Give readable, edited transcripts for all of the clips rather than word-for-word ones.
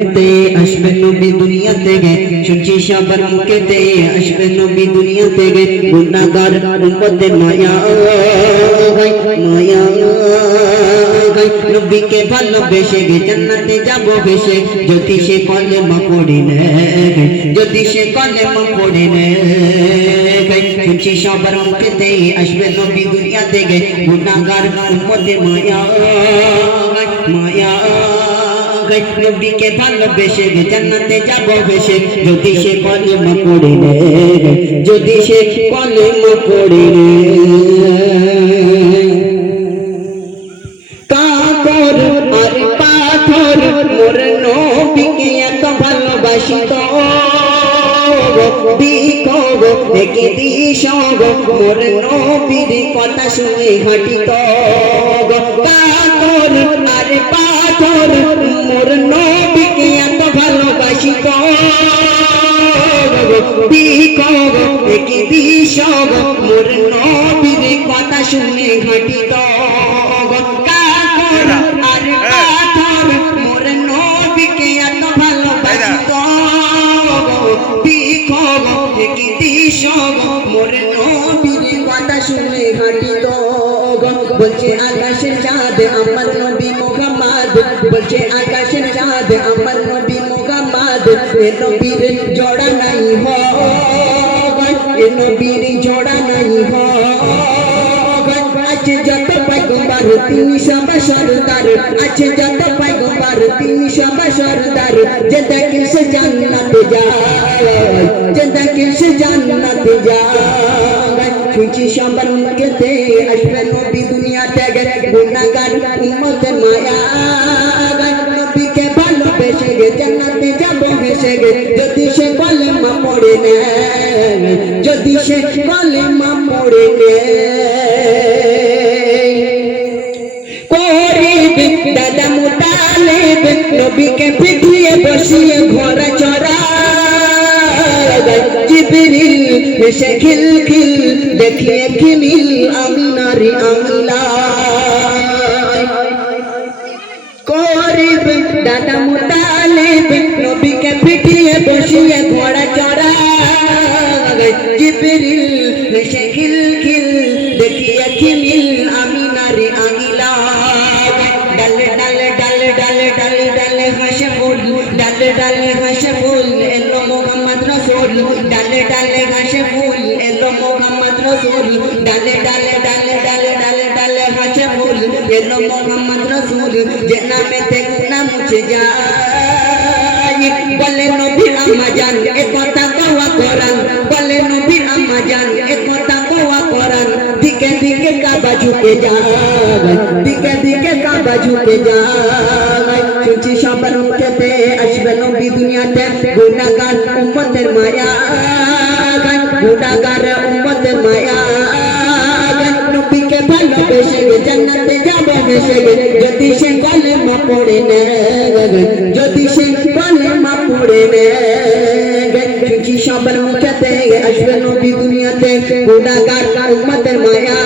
তে আসবে নবী দুনিয়া থেকে শুনছি সবার মুখেতে আসবে নবী দুনিয়া থেকে গুনাহগার উম্মতের মায়া মায়া নবীকে ভালোবেসে গে জান্নাতে যাব ভেসে যদি সে কলেমা পড়ে নেয় যদি সে কলেমা পড়ে নেয় শুনছি সবার মুখেতে আসবে নবী দুনিয়া থেকে গুনাহগার উম্মতের মায়া মায়া নবীকে ভালোবেসে জান্নাতে যাব ভেসে যদি সে কলেমা পড়ে নেয় যদি সে কলেমা পড়ে নেয় কাকর আর পাথর মোর নবীকে এত ভালোবাসি তো বিকব থেকে দিশ মোর নবীর কথা শুনে হাঁটি তো কাকর আর পাথর মোর নবীকে এত ভালোবাসি তো বিকব থেকে দিশ মোর নবীর কথা শুনে হাঁটি তো কাকর আর পাথর মোর নবীকে এত ভালোবাসি তো বিকব থেকে দিশ মোর নবীর কথা শুনে হাঁটি তো বলছে আকাশের চাঁদ আমার নবী মুহাম্মদ বলছে আকাশের চাঁদ আমার নবী মুহাম্মদ এ নবীর জোড়া নাই এ নবীর জোড়া নাই আছে যত পয়গম্বর তিনি সব সরদার আছে যত পয়গম্বর তিনি সব সরদার যে দেখে সে জান্নাতে যায় যে দেখে সে জান্নাতে যায় শুনছি সবার মুখেতে আসবে নবী দুনিয়াতে গুনাহগার উম্মতের মায়া নবীকে ভালোবেসে গে জান্নাতে যাব ভেসে গে যদি সে কলেমা পড়ে নেয় যদি সে কলেমা পড়ে নেয় করিব দাদা মুতালিব নবীকে পিঠিয়ে বসিয়ে ঘোড়া চড়া জিবরিল এসে খিল খিল দেখিয়ে খিমিল আমিনারি আমিলা করিব দাদা মুতালিব নবীকে পিঠিয়ে বসিয়ে ঘোড়া চড়া জিবরিল এসে খিল খিল দেখিয়ে খিমিল আমিনারি আমিলা ডালে ডালে ডালে ডালে ডালে ডালে হাসে ফুল ডালে ডালে হাসে ফুল এলো মোহাম্মদ রসুল ডালে ডালে হাসে ফুল এলো মোহাম্মদ রসুল ডালে ডালে ডালে ডালে ডালে ডালে হাসে ফুল এলো মোহাম্মদ রসুল যে নামেতে গুনাহ মুছে যায় বলে নবীর আম্মা জান এ কথা কওয়া কোরআন বলে নবীর আম্মা জান এ কথা কওয়া কোরআন দিকে দিকে কাবা ঝুঁকে যায় দিকে দিকে কাবা ঝুঁকে যায় শুনছি সবার মুখেতে আসবে নবী দুনিয়াতে গুনাহগার উম্মতের মায়া গুনাহগার উম্মতের মায়া নবীকে ভালোবেসে জান্নাতে যাব ভেসে যদি সে কলেমা পড়ে নেয় যদি সে কলেমা পড়ে নেয় শুনছি সবার মুখেতে আসবে নবী দুনিয়াতে গুনাহগার উম্মতের মায়া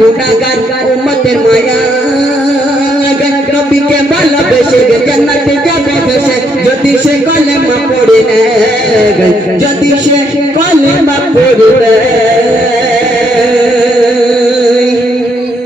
গুনাহগার উম্মতের মায়া নবীকে ভালোবেসে জান্নাতে যাব ভেসে যদি সে কলেমা পড়ে নেয় যদি সে কলেমা পড়ে নেয়